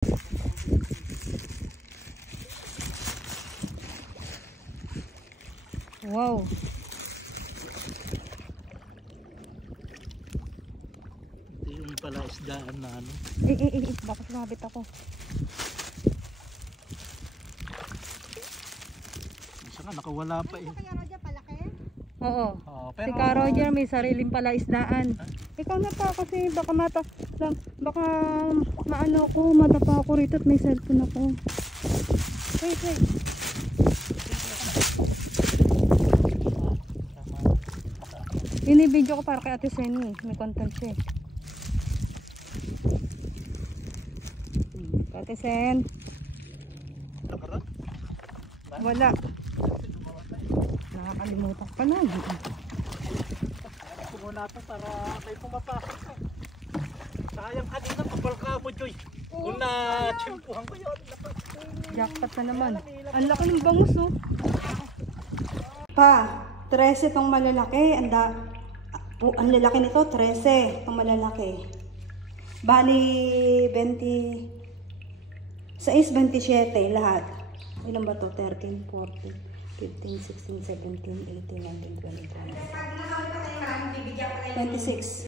Wow. Ito yung pala isdaan na ano. Bakit lumabit ako? Isa nga, nakawala pa eh. Kaya Roger, palaki? Oo. Pero, Si Ka Roger may sariling pala isdaan. Ikaw na pa kasi baka baka maano ko, matapa ako rito at may cellphone ako. Wait. Ini-video ko para kay Ate Senny. May content siya eh. Ate Sen. Wala. Nakakalimutan pa na. Muna ito para may pumapasok ka. Sayang kanina kapal ka mo, Joy. Kung na-chimpuhan ko yun. Jackpot na naman. Ang laki ng bangus oh. Pa, 13 itong malalaki. Ang lalaki nito, 13 itong malalaki. Bali, 26, 27 lahat. Ilan ba to? 13, 14, 15, 16, 17, 18, 19, 20, 26.